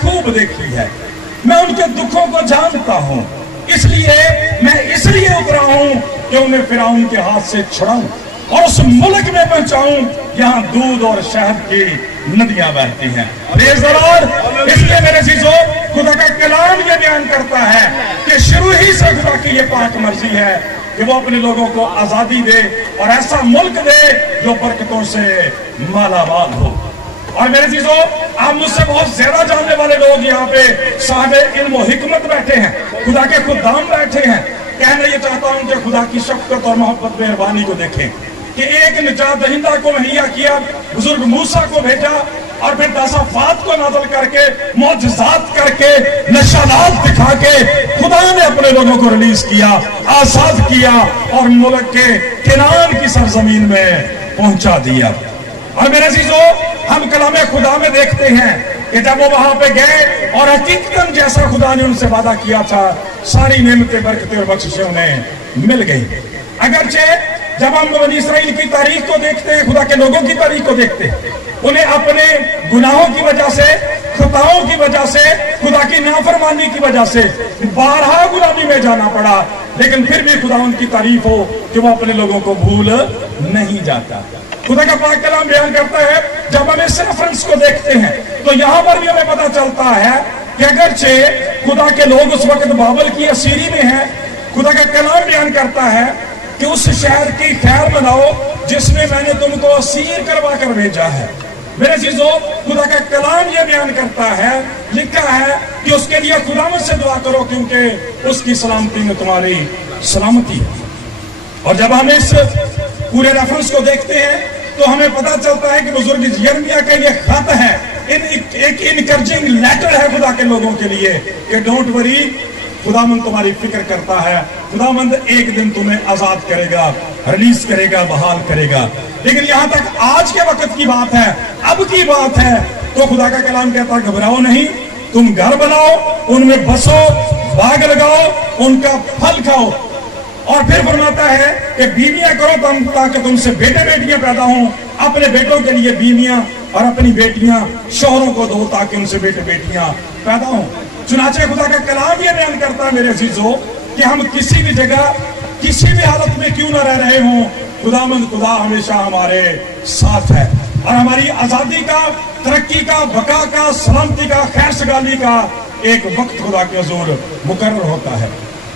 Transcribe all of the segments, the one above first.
خوب دیکھی ہے. میں ان کے دکھوں کو جانتا ہوں, اس لیے میں اس لیے اترا ہوں کہ انہیں فرعون کے ہاتھ سے چھڑاؤں اور اس ملک میں پہنچاؤں یہاں دودھ اور شہد کی ندیاں بہتی ہیں. پریز دی لارڈ. اس لیے میرے عزیزو, خدا کا کلام یہ بیان کرتا ہے کہ شروع ہی سے خدا کی یہ پاک مرضی ہے کہ وہ اپنے لوگوں کو آزادی دے اور ایسا ملک دے جو برکتوں سے مالا مال ہو. اور میرے عزیزو, آپ مجھ سے بہت زیادہ جاننے والے لوگ یہاں پہ صاحب علم و حکمت بیٹھے ہیں, خدا کے خدام بیٹھے ہیں. کہنا یہ چاہتا ہوں کہ خدا کی شفقت اور محبت مہربانی کو دیکھیں کہ ایک نجات دہندہ کو مہیا کیا, بزرگ موسیٰ کو بھیجا اور پھر داسافات کو نازل کر کے معجزات کر کے نشانات دکھا کے خدا نے اپنے لوگوں کو ریلیز کیا, آزاد کیا اور ملک کے کنعان کی سرزمین میں پہنچا دیا. اور میرے عزیزو, ہم کلام خدا میں دیکھتے ہیں کہ جب وہ وہاں پہ گئے اور حقیقتاً جیسا خدا نے ان سے وعدہ کیا تھا ساری نعمتیں, برکتیں اور بخششیں انہیں مل گئی. اگرچہ جب ہم بنی اسرائیل کی تاریخ کو دیکھتے ہیں, خدا کے لوگوں کی تاریخ کو دیکھتے ہیں, انہیں اپنے گناہوں کی وجہ سے, خطاؤں کی وجہ سے, خدا کی نافرمانی کی وجہ سے بارہا غلامی میں جانا پڑا, لیکن پھر بھی خدا ان کی تعریف ہو کہ وہ اپنے لوگوں کو بھول نہیں جاتا. خدا کا پاک کلام بیان کرتا ہے, جب ہم اس ریفرنس کو دیکھتے ہیں تو یہاں پر بھی ہمیں پتا چلتا ہے کہ اگرچہ خدا کے لوگ اس وقت بابل کی اسیری میں ہیں, خدا کا کلام بیان کرتا ہے کہ اس شہر کی خیر بناؤ جس میں میں نے تم کو اسیر کروا کر بھیجا ہے. میرے عزیزو, خدا کا کلام یہ بیان کرتا ہے, لکھا ہے کہ اس کے لیے خدا سے دعا کرو کیونکہ اس کی سلامتی میں تمہاری سلامتی ہے. اور جب ہم اس پورے ریفرنس کو دیکھتے ہیں تو ہمیں پتا چلتا ہے کہ بزرگ یرمیہ کا یہ خط ہے, ایک انکریجنگ لیٹر ہے خدا کے لوگوں کے لیے کہ ڈونٹ وری, خداوند تمہاری فکر کرتا ہے, خداوند ایک دن تمہیں آزاد کرے گا, ریلیز کرے گا, بحال کرے گا. لیکن یہاں تک آج کے وقت کی بات ہے, اب کی بات ہے, تو خدا کا کلام کہتا ہے گھبراؤ نہیں, تم گھر بناؤ, ان میں بسو, باغ لگاؤ, ان کا پھل کھاؤ. اور پھر فرماتا ہے کہ بیویاں کرو تاکہ تم سے بیٹے بیٹیاں پیدا ہوں, اپنے بیٹوں کے لیے بیویاں اور اپنی بیٹیاں شوہروں کو دو تاکہ ان سے بیٹے بیٹیاں پیدا ہوں. چنانچہ خدا کا کلام یہ بیان کرتا ہے میرے عزیزو کہ ہم کسی بھی جگہ کسی بھی حالت میں کیوں نہ رہ رہے ہوں, خدا ہمیشہ ہمارے ساتھ ہے. اور ہماری آزادی کا, ترقی کا, بقا کا, سلامتی کا, خیر سگالی کا ایک وقت خدا کے حضور مقرر ہوتا ہے.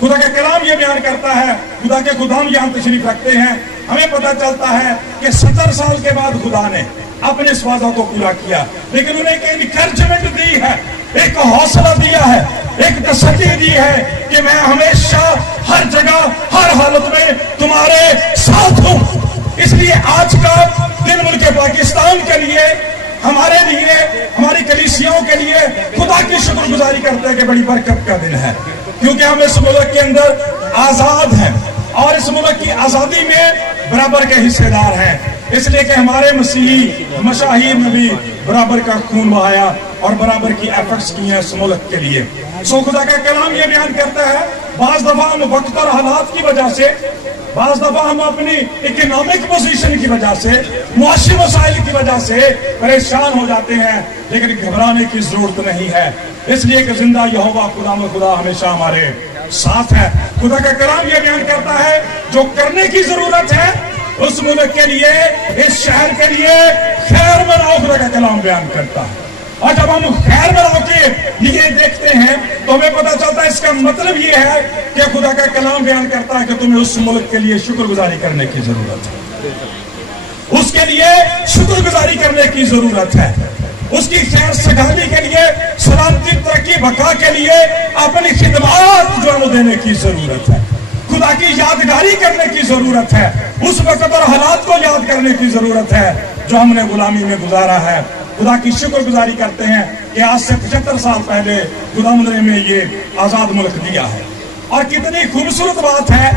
خدا کا کلام یہ بیان کرتا ہے, خدا کے خدام یہاں تشریف رکھتے ہیں, ہمیں پتا چلتا ہے کہ 70 سال کے بعد خدا نے اپنے اس وعدہ کو پورا کیا, لیکن انہیں ایک انکریجمنٹ دی ہے, ایک حوصلہ دیا ہے, ایک تسلی دی ہے کہ میں ہمیشہ ہر جگہ ہر حالت میں تمہارے ساتھ ہوں. اس لیے آج کا دن ملک پاکستان کے لیے, ہمارے لیے, ہماری کلیسیاؤں کے لیے خدا کی شکر گزاری کرتے ہیں کہ بڑی برکت کا دن ہے, کیونکہ ہم اس ملک کے اندر آزاد ہیں اور اس ملک کی آزادی میں برابر کے حصے دار ہیں. اس لیے کہ ہمارے مسیحی مشاہیر نے بھی برابر کا خون بہایا اور برابر کی ایفرٹس کی ہیں اس ملک کے لیے. سو خدا کا کلام یہ بیان کرتا ہے, بعض دفعہ ہم وقت اور حالات کی وجہ سے, بعض دفعہ ہم اپنی اکنامک پوزیشن کی وجہ سے, معاشی مسائل کی وجہ سے پریشان ہو جاتے ہیں, لیکن گھبرانے کی ضرورت نہیں ہے, اس لیے کہ زندہ یہوہ خدا ہمیشہ ہمارے ساتھ ہے. خدا کا کلام یہ بیان کرتا ہے جو کرنے کی ضرورت ہے اس ملک کے لیے, اس شہر کے لیے خیر بناؤ, خدا کا کلام بیان کرتا ہے. اور جب ہم خیر بناؤ کے لیے دیکھتے ہیں تو ہمیں پتا چلتا ہے اس کا مطلب یہ ہے کہ خدا کا کلام بیان کرتا ہے کہ تمہیں اس ملک کے لیے شکر گزاری کرنے کی ضرورت ہے, اس کے لیے شکر گزاری کرنے کی ضرورت ہے, اس کی خیر سگالی کے لیے, سلامتی, ترقی, بقا کے لیے اپنی خدمات جو ہے دینے کی ضرورت ہے, خدا کی یادگاری کرنے کی ضرورت ہے, اس وقت اور حالات کو یاد کرنے کی ضرورت ہے جو ہم نے غلامی میں گزارا ہے. خدا کی شکر گزاری کرتے ہیں کہ آج سے 75 سال پہلے خداوند نے ہمیں یہ آزاد ملک دیا ہے. اور کتنی خوبصورت بات ہے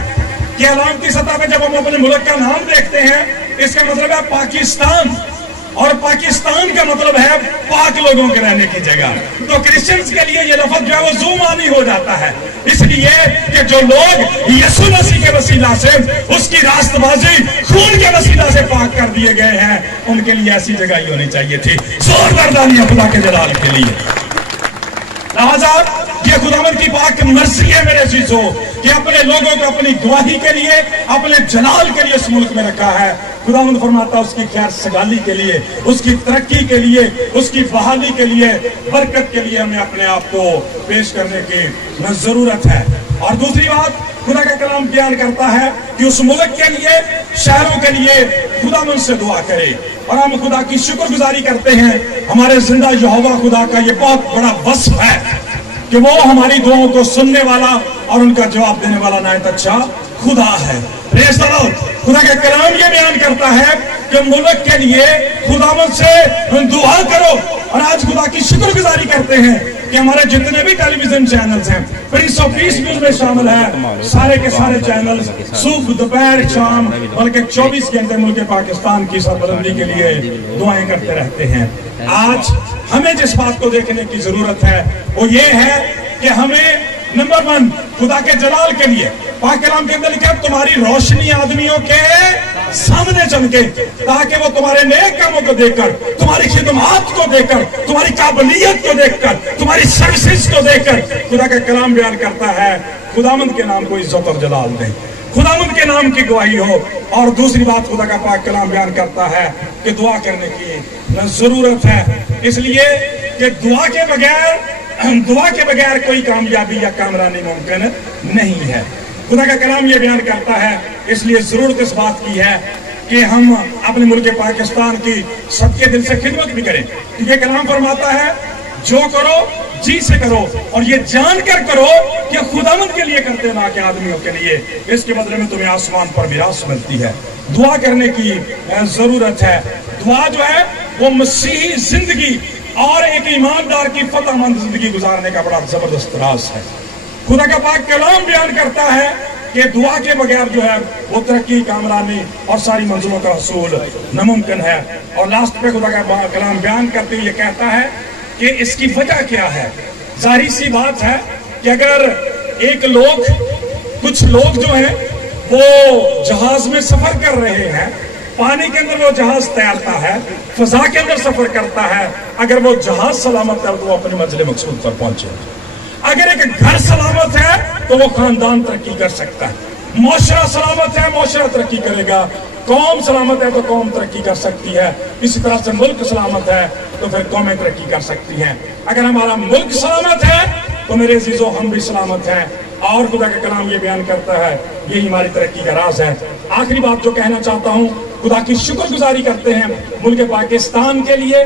کہ علامتی سطح پہ جب ہم اپنے ملک کا نام دیکھتے ہیں, اس کا مطلب ہے پاکستان, اور پاکستان کا مطلب ہے پاک لوگوں کے رہنے کی جگہ. تو کرسچنز کے لیے یہ لفظ جو ہے وہ زومانی ہو جاتا ہے، اس لیے کہ جو لوگ یسوع مسیح کے وسیلہ سے اس کی راست بازی خون کے وسیلہ سے پاک کر دیے گئے ہیں، ان کے لیے ایسی جگہ ہی ہونی چاہیے تھی. زوردار تالیاں خدا کے جلال کے لیے. لہذا یہ خداوند کی پاک مرضی ہے میرے عزیزو کہ اپنے لوگوں کو اپنی گواہی کے لیے، اپنے جلال کے لیے اس ملک میں رکھا ہے. خداوند فرماتا اس کی خیر سگالی کے لیے، اس کی ترقی کے لیے، اس کی بحالی کے لیے، برکت کے لیے ہمیں اپنے آپ کو پیش کرنے کی ضرورت ہے. اور دوسری بات خدا کا کلام بیان کرتا ہے کہ اس ملک کے لیے، شہروں کے لیے خداوند سے دعا کرے. اور ہم خدا کی شکر گزاری کرتے ہیں. ہمارے زندہ یہوہ خدا کا یہ بہت بڑا وصف ہے کہ وہ ہماری دعاؤں کو سننے والا اور ان کا جواب دینے والا نہایت اچھا خدا ہے. پریز دی لارڈ. خدا کا کلام یہ بیان کرتا ہے کہ ملک کے لیے خداوند سے دعا کرو. اور آج خدا کی شکر گزاری کرتے ہیں کہ ہمارے جتنے بھی ٹیلی ویژن چینلز ہیں، پرنس آف پیس نیوز میں شامل ہے، سارے کے سارے چینلز صبح دوپہر شام بلکہ 24 گھنٹے ملک پاکستان کی سربلندی کے لیے دعائیں کرتے رہتے ہیں. آج ہمیں جس بات کو دیکھنے کی ضرورت ہے وہ یہ ہے کہ ہمیں نمبر 1 خدا کے جلال کے لیے، پاک کلام کے اندر لکھا تمہاری روشنی آدمیوں کے سامنے چمکے تاکہ وہ تمہارے نیک کاموں کو دیکھ کر، تمہاری خدمات کو دیکھ کر، تمہاری قابلیت کو دیکھ کر، تمہاری سروسز کو دیکھ کر خدا کا کلام بیان کرتا ہے خداوند کے نام کو عزت اور جلال دیں، خداوند کے نام کی گواہی ہو. اور دوسری بات خدا کا پاک کلام بیان کرتا ہے کہ دعا کرنے کی ضرورت ہے، اس لیے کہ دعا کے بغیر کوئی کامیابی یا کامرانی ممکن نہیں ہے. خدا کا کلام یہ بیان کرتا ہے، اس لیے ضرورت اس بات کی ہے کہ ہم اپنے ملک پاکستان کی سب کے دل سے خدمت بھی کریں. یہ کلام فرماتا ہے جو کرو جی سے کرو اور یہ جان کر کرو کہ خداوند کے لیے کرتے نہ کہ آدمیوں کے لیے، اس کے بدلے میں تمہیں آسمان پر میراث ملتی ہے. دعا کرنے کی ضرورت ہے. دعا جو ہے وہ مسیحی زندگی اور ایک ایماندار کی فتح مند زندگی گزارنے کا بڑا زبردست راز ہے. خدا کا پاک کلام بیان کرتا ہے کہ دعا کے بغیر جو ہے وہ ترقی، کامرانی اور ساری منزلوں کا حصول ناممکن ہے. اور لاسٹ پہ خدا کا کلام بیان کرتے یہ کہتا ہے کہ اس کی وجہ کیا ہے. ظاہری سی بات ہے کہ اگر کچھ لوگ جو ہیں وہ جہاز میں سفر کر رہے ہیں، پانی کے اندر وہ جہاز تیرتا ہے، فضا کے اندر سفر کرتا ہے، اگر وہ جہاز سلامت ہے تو وہ اپنی منزل مقصود پر پہنچے. اگر ایک گھر سلامت ہے تو وہ خاندان ترقی کر سکتا ہے، معاشرہ سلامت ہے معاشرہ ترقی کرے گا، قوم سلامت ہے تو قوم ترقی کر سکتی ہے، اسی طرح سے ملک سلامت ہے تو پھر قومیں ترقی کر سکتی ہیں. اگر ہمارا ملک سلامت ہے تو میرے عزیزو ہم بھی سلامت ہیں. اور خدا کا کلام یہ بیان کرتا ہے یہی ہماری ترقی کا راز ہے. آخری بات جو کہنا چاہتا ہوں، خدا کی شکر گزاری کرتے ہیں ملک پاکستان کے لیے.